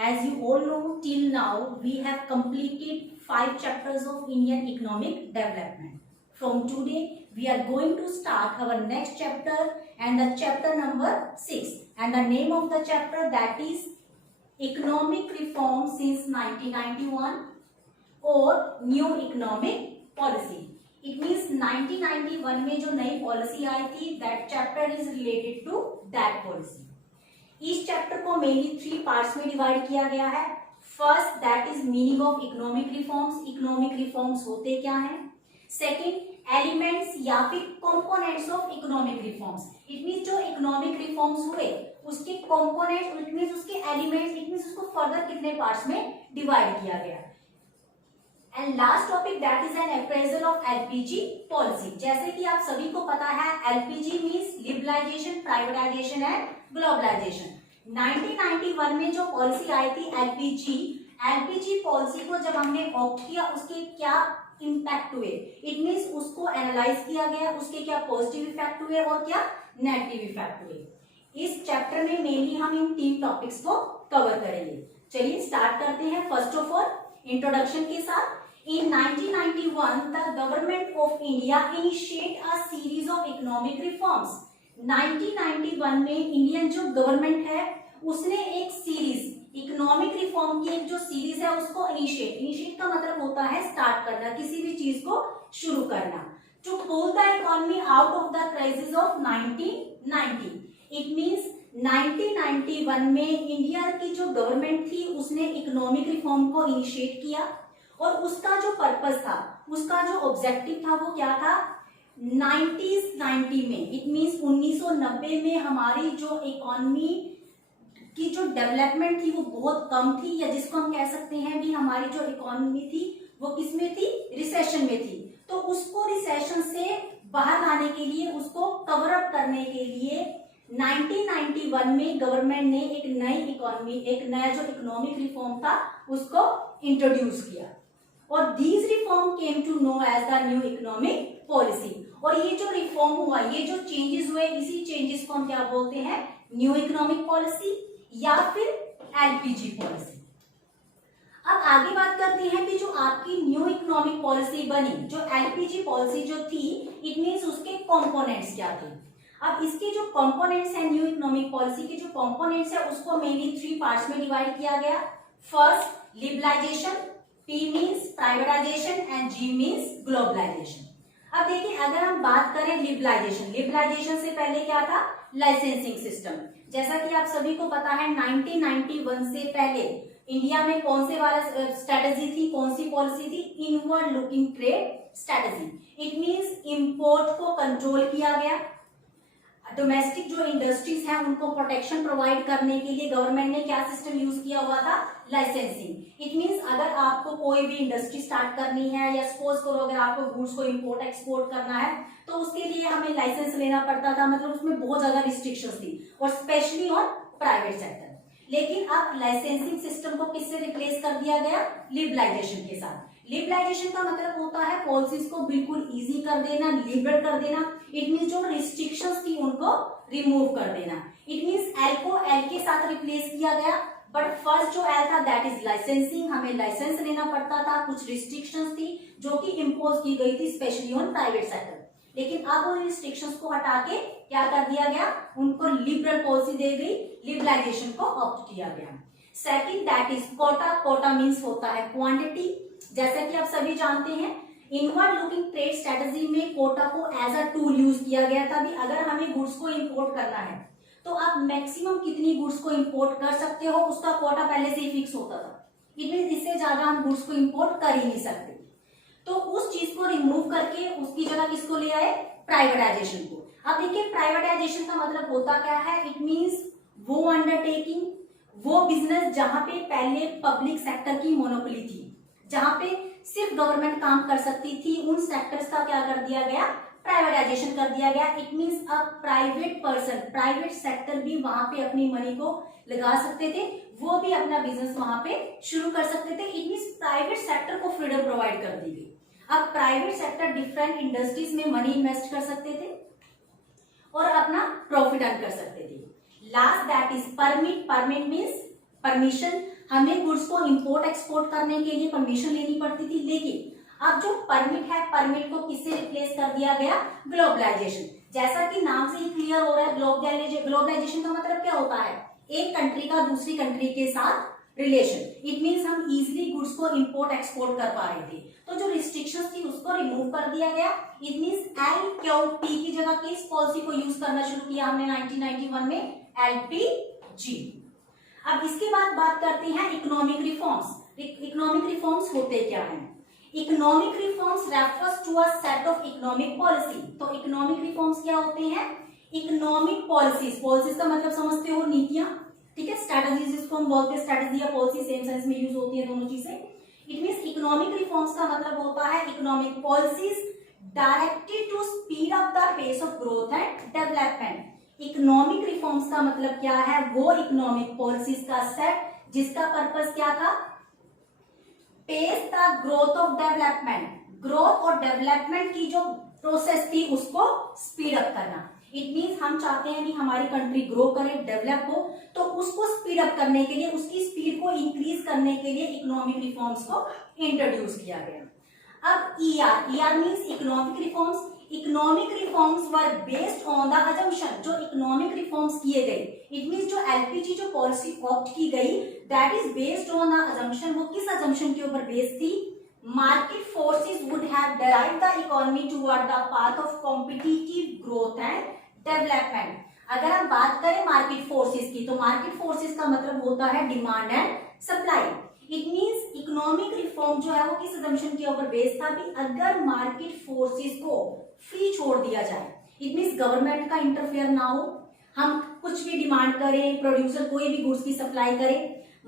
As you all know, till now we have completed 5 chapters of Indian economic development. From today, we are going to start our next chapter, and the chapter number 6. And the name of the chapter, that is Economic Reform since 1991 or New Economic Policy. It means 1991 में जो नई policy आई थी, that chapter is related to that policy. इस chapter को mainly 3 parts में divide किया गया है. First, that is meaning of economic reforms. Economic reforms होते क्या हैं. सेकंड, एलिमेंट्स या फिर components of economic reforms. It means जो इकोनॉमिक रिफॉर्म्स हुए उसके कंपोनेंट्स, इट मींस उसके एलिमेंट्स, इट मींस उसको फर्दर कितने पार्ट्स में डिवाइड किया गया. And last topic, that is an appraisal of LPG policy. जैसे कि आप सभी को पता है, LPG means liberalisation, privatisation and globalisation. 1991 में जो पॉलिसी आई थी एलपीजी पॉलिसी को जब हमने ऑप्ट किया, उसके क्या इम्पैक्ट हुए, इट मींस उसको एनालाइज किया गया, उसके क्या पॉजिटिव इफेक्ट हुए और क्या नेगेटिव इफेक्ट हुए. इस चैप्टर में मेनली हम इन 3 टॉपिक्स को कवर करेंगे. चलिए स्टार्ट करते हैं. फर्स्ट ऑफ ऑल इंट्रोडक्शन के साथ. In 1991, the government of India initiated a series of economic reforms. 1991 में इंडियन जो गवर्नमेंट है उसने एक सीरीज इकोनॉमिक रिफॉर्म की एक जो सीरीज है उसको इनिशिएट का मतलब होता है स्टार्ट करना, किसी भी चीज को शुरू करना. To pull the economy out of the crisis of 1990. It means 1991 में इंडिया की जो गवर्नमेंट थी उसने इकोनॉमिक रिफॉर्म को इनिशिएट किया और उसका जो पर्पस था, उसका जो ऑब्जेक्टिव था वो क्या था. 90 में, इट मींस 1990 में हमारी जो इकोनॉमी की जो डेवलपमेंट थी वो बहुत कम थी, या जिसको हम कह सकते हैं भी हमारी जो इकोनॉमी थी वो किस में थी, रिसेशन में थी. तो उसको रिसेशन से बाहर लाने के लिए, उसको कवर अप करने के लिए 1991 में गवर्नमेंट ने एक नई इकोनॉमी, एक नया जो इकोनॉमिक रिफॉर्म था उसको इंट्रोड्यूस किया. और these reform came to know as the new economic policy. और ये जो रिफॉर्म हुआ, ये जो चेंजेस हुए, इसी चेंजेस को हम क्या बोलते हैं, न्यू इकोनॉमिक पॉलिसी या फिर एलपीजी पॉलिसी. अब आगे बात करते हैं कि जो आपकी न्यू इकोनॉमिक पॉलिसी बनी, जो एलपीजी पॉलिसी जो थी, इट मींस उसके कंपोनेंट्स क्या थे. अब इसके जो कंपोनेंट्स हैं न्यू इकोनॉमिक पॉलिसी के, जो कंपोनेंट्स है उसको मेनली 3 पार्ट्स में डिवाइड किया गया. First, liberalisation, P means privatisation and G means globalisation. अब देखिए, अगर हम बात करें लिबरलाइजेशन से पहले क्या था, लाइसेंसिंग सिस्टम. जैसा कि आप सभी को पता है 1991 से पहले इंडिया में कौन से वाला स्ट्रेटेजी थी, कौन सी पॉलिसी थी, inward looking trade strategy. It means import को कंट्रोल किया गया, डोमेस्टिक जो इंडस्ट्रीज हैं उनको प्रोटेक्शन प्रोवाइड करने के लिए गवर्नमेंट ने क्या सिस्टम यूज किया हुआ था, लाइसेंसिंग. इट मींस अगर आपको कोई भी इंडस्ट्री स्टार्ट करनी है, या सपोज करो अगर आपको गुड्स को इंपोर्ट एक्सपोर्ट करना है, तो उसके लिए हमें लाइसेंस लेना पड़ता था. मतलब उसमें बहुत ज्यादा रिस्ट्रिक्शंस थी, और स्पेशली ऑन प्राइवेट सेक्टर. लेकिन अब लाइसेंसिंग सिस्टम को किससे रिप्लेस कर दिया गया, लिबरलाइजेशन के साथ. लिबरलाइजेशन का मतलब होता है पॉलिसीज को बिल्कुल इजी कर देना, लिबरल कर देना. इट मींस जो रिस्ट्रिक्शंस थी उनको रिमूव कर देना. इट मींस एल को एल के साथ रिप्लेस किया गया. बट फर्स्ट जो एल था दैट इज लाइसेंसिंग. हमें लाइसेंस लेना पड़ता था, कुछ रिस्ट्रिक्शंस थी जो कि इम्पोज की गई थी स्पेशली ऑन प्राइवेट सेक्टर. लेकिन अब उन रिस्ट्रिक्शंस को हटा के क्या कर दिया गया, उनको लिबरल पॉलिसी दे गई, लिबरलाइजेशन को ऑप्ट किया गया. Second, that is quota. Quota means होता है क्वांटिटी. जैसा कि आप सभी जानते हैं, इनवर्ड लुकिंग ट्रेड स्ट्रेटेजी में कोटा को एज अ टूल यूज किया गया था. भी अगर हमें गुड्स को इंपोर्ट करना है तो आप मैक्सिमम कितनी गुड्स को इंपोर्ट कर सकते हो, उसका कोटा पहले से ही फिक्स होता था. इट मींस इससे ज्यादा हम गुड्स को इंपोर्ट कर ही नहीं सकते. तो उस चीज को रिमूव करके उसकी जगह किसको ले आए, प्राइवेटाइजेशन को. अब देखिए, प्राइवेटाइजेशन का मतलब होता क्या है. इट मींस वो अंडरटेकिंग, वो बिजनेस जहां पे पहले पब्लिक सेक्टर की मोनोपोली थी, जहां पे सिर्फ गवर्नमेंट काम कर सकती थी, उन सेक्टर्स का क्या कर दिया गया, प्राइवेटाइजेशन कर दिया गया. इट मींस अब प्राइवेट पर्सन, प्राइवेट सेक्टर भी वहां पे अपनी मनी को लगा सकते थे, वो भी अपना बिजनेस वहां पे शुरू कर सकते थे. इट मींस प्राइवेट सेक्टर को फ्रीडम प्रोवाइड कर दी गई. अब प्राइवेट सेक्टर डिफरेंट इंडस्ट्रीज में मनी इन्वेस्ट कर सकते थे और अपना प्रॉफिट अर्न कर सकते थे. Last that is permit. Permit means permission. हमें गुड्स को इंपोर्ट एक्सपोर्ट करने के लिए परमिशन लेनी पड़ती थी, लेकिन अब जो परमिट है, परमिट को किससे रिप्लेस कर दिया गया? ग्लोबलाइजेशन। जैसा कि नाम से ही क्लियर हो रहा है, ग्लोबलाइजेशन का मतलब क्या होता है? एक कंट्री का दूसरी कंट्री के साथ रिलेशन। इट मीन्स हम इजिली गुड्स को इंपोर्ट एक्सपोर्ट कर पा रहे थे, तो जो रिस्ट्रिक्शंस थी उसको रिमूव कर दिया गया। इट मीन्स LQP की जगह किस पॉलिसी को यूज करना शुरू किया हमने 1991 में? LPG। अब इसके बाद बात करते हैं इकोनॉमिक रिफॉर्म्स। इकोनॉमिक रिफॉर्म्स होते क्या हैं? Economic reforms refers to a set of economic policy. तो इकोनॉमिक रिफॉर्म्स क्या होते हैं? इकोनॉमिक पॉलिसीज, पॉलिसीज का मतलब समझते हो, नीतियां, ठीक है। स्ट्रेटजीज जिसको हम बोलते हैं, स्ट्रेटजी या पॉलिसी सेम सेंस में यूज होती है दोनों चीजें। इट मींस इकोनॉमिक रिफॉर्म्स का मतलब होता है economic policies directed to speed up the pace of growth and development. Economic reforms का मतलब क्या है? वो इकोनॉमिक पॉलिसीज का सेट जिसका पर्पस क्या था? Pace the growth of development, growth और डेवलपमेंट की जो प्रोसेस थी उसको स्पीड अप करना। इट मीन्स हम चाहते हैं कि हमारी कंट्री ग्रो करे, डेवलप हो, तो उसको स्पीड अप करने के लिए, उसकी स्पीड को इंक्रीज करने के लिए इकोनॉमिक रिफॉर्म्स को इंट्रोड्यूस किया गया। अब ER means economic reforms. Economic reforms were based on the assumption. जो इकोनॉमिक रिफॉर्म्स किए गए, इट मीन्स जो LPG जो पॉलिसी ऑप्ट की गई, that is based on the assumption. वो किस अजम्पशन के ऊपर बेस्ड थी? Market forces would have derived the economy toward the path of competitive growth and development. अगर हम बात करें मार्केट फोर्सेस की, तो मार्केट फोर्सेस का मतलब होता है demand and supply. It means economic reform जो है वो किस असम्पशन के ऊपर बेस्ड था कि अगर मार्केट फोर्सेस को फ्री छोड़ दिया जाए, इट मींस गवर्नमेंट का इंटरफेयर ना हो, हम कुछ भी डिमांड करें, प्रोड्यूसर कोई भी गुड्स की सप्लाई करे,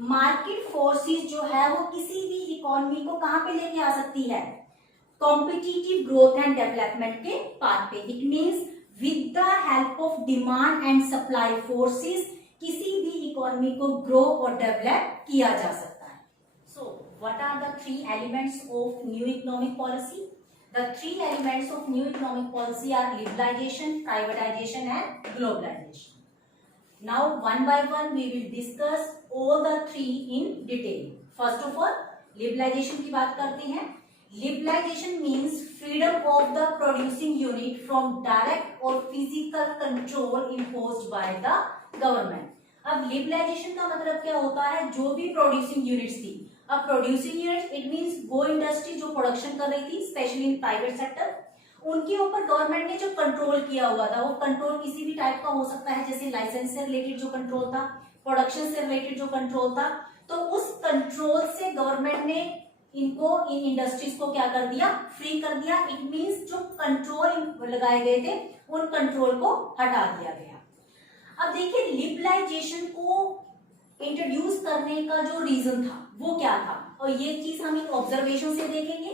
मार्केट फोर्सेस जो है वो किसी भी इकोनॉमी को कहां पे लेके आ सकती है? कॉम्पिटिटिव ग्रोथ एंड डेवलपमेंट के पाथ पे। It means with the help of demand and supply forces किसी भी इकोनॉमी को ग्रो और डेवलप किया जा सकता है। So what are the 3 elements of new economic policy? The 3 elements of new economic policy are liberalization, privatization and globalization. Now one by one we will discuss all the 3 in detail. First of all, liberalization की बात करते हैं। Liberalization means freedom of the producing unit from direct or physical control imposed by the government. अब liberalization का मतलब क्या होता है? जो भी प्रोड्यूसिंग यूनिट्स थी, अब प्रोड्यूसिंग यूनिट इट मींस वो इंडस्ट्री जो प्रोडक्शन कर रही थी, स्पेशली इन प्राइवेट सेक्टर, उनके ऊपर गवर्नमेंट ने जो कंट्रोल किया हुआ था, वो कंट्रोल किसी भी टाइप का हो सकता है, जैसे लाइसेंस से रिलेटेड जो कंट्रोल था, प्रोडक्शन से रिलेटेड जो कंट्रोल था, तो उस कंट्रोल से गवर्नमेंट ने इनको, इन इंडस्ट्रीज को क्या कर दिया? फ्री कर दिया। इट मींस जो कंट्रोल लगाए गए थे उन कंट्रोल को हटा दिया गया। अब देखिए लिबरलाइजेशन को इंट्रोड्यूस करने का जो रीजन था वो क्या था, और ये चीज हम एक ऑब्जर्वेशन से देखेंगे।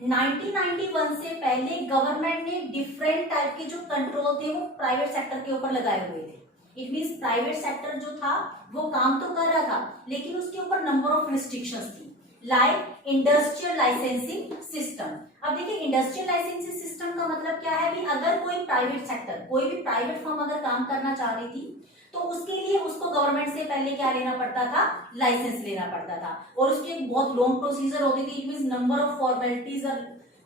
1991 से पहले गवर्नमेंट ने डिफरेंट टाइप के जो कंट्रोल थे वो प्राइवेट सेक्टर के ऊपर लगाए हुए थे। इट मींस प्राइवेट सेक्टर जो था वो काम तो कर रहा था, लेकिन उसके ऊपर नंबर ऑफ रिस्ट्रिक्शंस थी, लाइक इंडस्ट्रियल लाइसेंसिंग सिस्टम। अब देखिए इंडस्ट्रियल लाइसेंसिंग सिस्टम का मतलब क्या है? भी अगर कोई प्राइवेट सेक्टर, कोई भी प्राइवेट फर्म अगर काम करना चाह रही थी, तो उसके लिए उसको गवर्नमेंट से पहले क्या लेना पड़ता था? लाइसेंस लेना पड़ता था, और उसकी एक बहुत लॉन्ग प्रोसीजर होती थी। It means number of formalities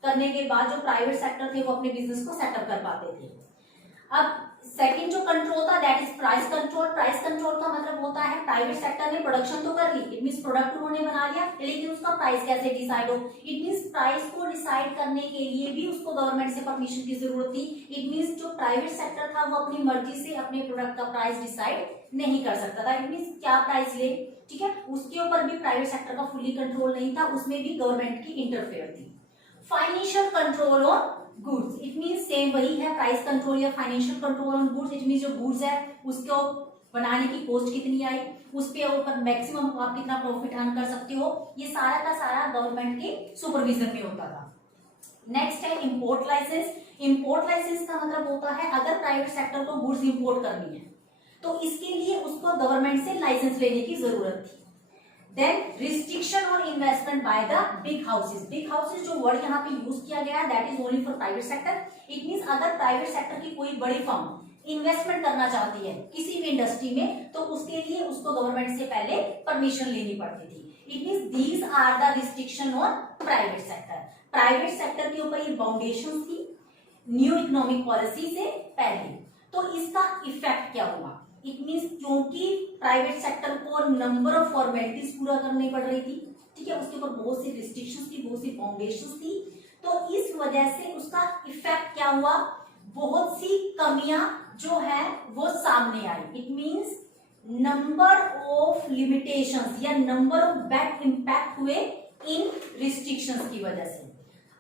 करने के बाद जो प्राइवेट सेक्टर थे वो अपने बिजनेस को सेटअप कर पाते थे। अब सेकंड जो कंट्रोल था that is price control. Price control का मतलब होता है प्राइवेट सेक्टर ने प्रोडक्शन तो कर ली, इट मींस प्रोडक्ट उन्होंने बना लिया, लेकिन उसका प्राइस कैसे डिसाइड हो? इट मींस प्राइस को डिसाइड करने के लिए भी उसको गवर्नमेंट से परमिशन की जरूरत थी। इट मींस जो प्राइवेट सेक्टर था वो अपनी मर्जी से अपने प्रोडक्ट का प्राइस डिसाइड नहीं कर सकता था। इट मींस क्या प्राइस ले, ठीक है, उसके ऊपर भी प्राइवेट सेक्टर का फुली कंट्रोल नहीं था, उसमें भी गवर्नमेंट की इंटरफेयर थी। Financial control on goods, it means same वही है, प्राइस कंट्रोल या financial control on goods. It means जो गुड्स है उसको बनाने की कॉस्ट कितनी आई, उस पे ऊपर मैक्सिमम आप कितना प्रॉफिट अर्न कर सकते हो, ये सारा का सारा गवर्नमेंट के सुपरविजन में होता था। नेक्स्ट है इंपोर्ट लाइसेंस। इंपोर्ट लाइसेंस का मतलब होता है अगर प्राइवेट सेक्टर को गुड्स इंपोर्ट करनी है तो इसके लिए उसको गवर्नमेंट से लाइसेंस लेने की जरूरत थी। Then restriction on investment by the big houses. Big houses जो वर्ड यहाँ पे यूज किया गया है that is only for private sector. It means अगर प्राइवेट सेक्टर की कोई बड़ी फर्म इन्वेस्टमेंट करना चाहती है किसी भी इंडस्ट्री में, तो उसके लिए उसको गवर्नमेंट से पहले परमिशन लेनी पड़ती थी। It means these are the restriction on private sector. Private sector के ऊपर ये बाउंडेशन थी न्यू इकोनॉमिक पॉलिसी से पहले। तो इसका इफेक्ट क्या हुआ? इट मींस क्योंकि प्राइवेट सेक्टर को नंबर ऑफ फॉर्मेलिटीज पूरा करनी पड़ रही थी, ठीक है, उसके ऊपर बहुत सी रिस्ट्रिक्शंस थी, बहुत सी बाउंडेशंस थी, तो इस वजह से उसका इफेक्ट क्या हुआ? बहुत सी कमियां जो है वो सामने आई। It means number of limitations या नंबर ऑफ बैड इंपैक्ट हुए इन रिस्ट्रिक्शंस की वजह से।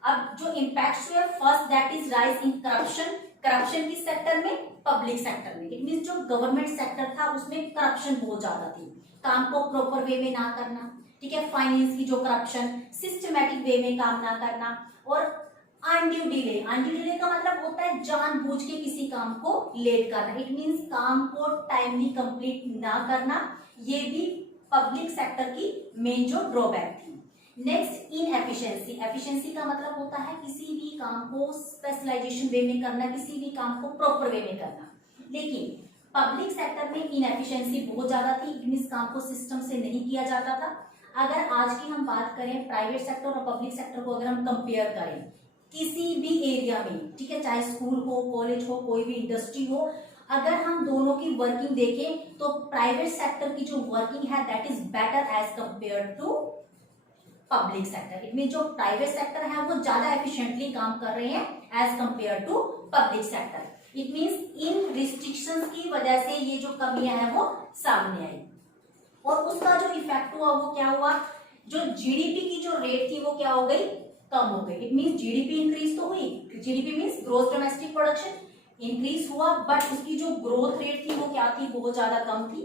अब जो इंपैक्ट हुए, first that is rise in corruption. Corruption किस सेक्टर में? पब्लिक सेक्टर में। इट मींस जो गवर्नमेंट सेक्टर था उसमें करप्शन बहुत ज्यादा थी, काम को प्रॉपर वे में ना करना, ठीक है, फाइनेंस की जो करप्शन, सिस्टमैटिक वे में काम ना करना, और अनड्यू डिले। अनड्यू डिले का मतलब होता है जानबूझ के किसी काम को लेट करना। इट मींस काम को टाइमली कंप्लीट ना करना, ये भी पब्लिक सेक्टर की मेन जो ड्रॉबैक थी। Next in efficiency. एफिशिएंसी का मतलब होता है किसी भी काम को स्पेशलाइजेशन वे में करना, किसी भी काम को प्रॉपर वे में करना। लेकिन पब्लिक सेक्टर में इनएफिशिएंसी बहुत ज्यादा थी, इस काम को सिस्टम से नहीं किया जाता था। अगर आज की हम बात करें प्राइवेट सेक्टर और पब्लिक सेक्टर को अगर हम कंपेयर करें किसी भी एरिया में, ठीक है, चाहे स्कूल हो, कॉलेज हो, कोई भी इंडस्ट्री हो, अगर हम दोनों की वर्किंग देखें तो प्राइवेट सेक्टर की जो वर्किंग है that is better as compare to public sector. It mean जो प्राइवेट सेक्टर है वो ज्यादा एफिशिएंटली काम कर रहे हैं as compare to public sector. It means इन रिस्ट्रिक्शंस की वजह से ये जो कमियां हैं वो सामने आई, और उसका जो इफेक्ट हुआ वो क्या हुआ? जो जीडीपी की जो रेट थी वो क्या हो गई? कम हो गई। इट मींस जीडीपी इंक्रीज तो हुई, GDP means growth domestic production increase हुआ, बट उसकी जो ग्रोथ रेट थी वो क्या थी? बहुत ज्यादा कम थी।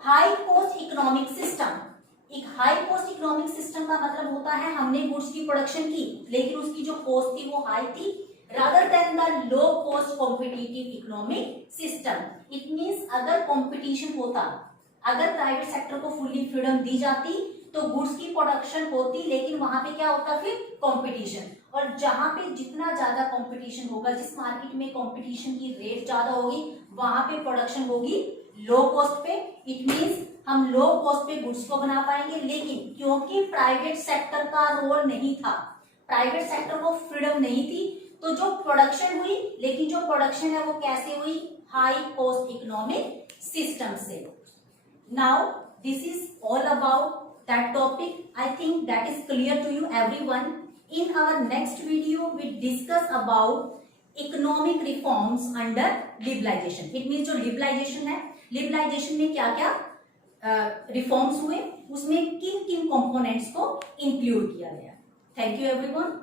High cost economic system. एक हाई कॉस्ट इकोनॉमिक सिस्टम का मतलब होता है हमने गुड्स की प्रोडक्शन की लेकिन उसकी जो कॉस्ट थी वो हाई थी, rather than the low cost competitive economic system. It means अगर कंपटीशन होता, अगर प्राइवेट सेक्टर को फुल्ली फ्रीडम दी जाती तो गुड्स की प्रोडक्शन होती, लेकिन वहां पे क्या होता? फिर कंपटीशन, और जहां पे जितना ज्यादा कंपटीशन होगा, जिस मार्केट में कंपटीशन की रेट ज्यादा होगी वहां पे प्रोडक्शन होगी लो कॉस्ट पे। इट मींस हम लो कॉस्ट पे गुड्स को बना पाएंगे, लेकिन क्योंकि प्राइवेट सेक्टर का रोल नहीं था, प्राइवेट सेक्टर को फ्रीडम नहीं थी, तो जो प्रोडक्शन हुई, लेकिन जो प्रोडक्शन है वो कैसे हुई? हाई कॉस्ट इकोनॉमिक सिस्टम से। Now this is all about that topic. I think that is clear to you everyone. In our next video we discuss about economic reforms under liberalisation. It mean जो liberalisation है, liberalisation में क्या क्या reforms हुए, उसमें किन किन components को इंक्लूड किया गया। Thank you everyone.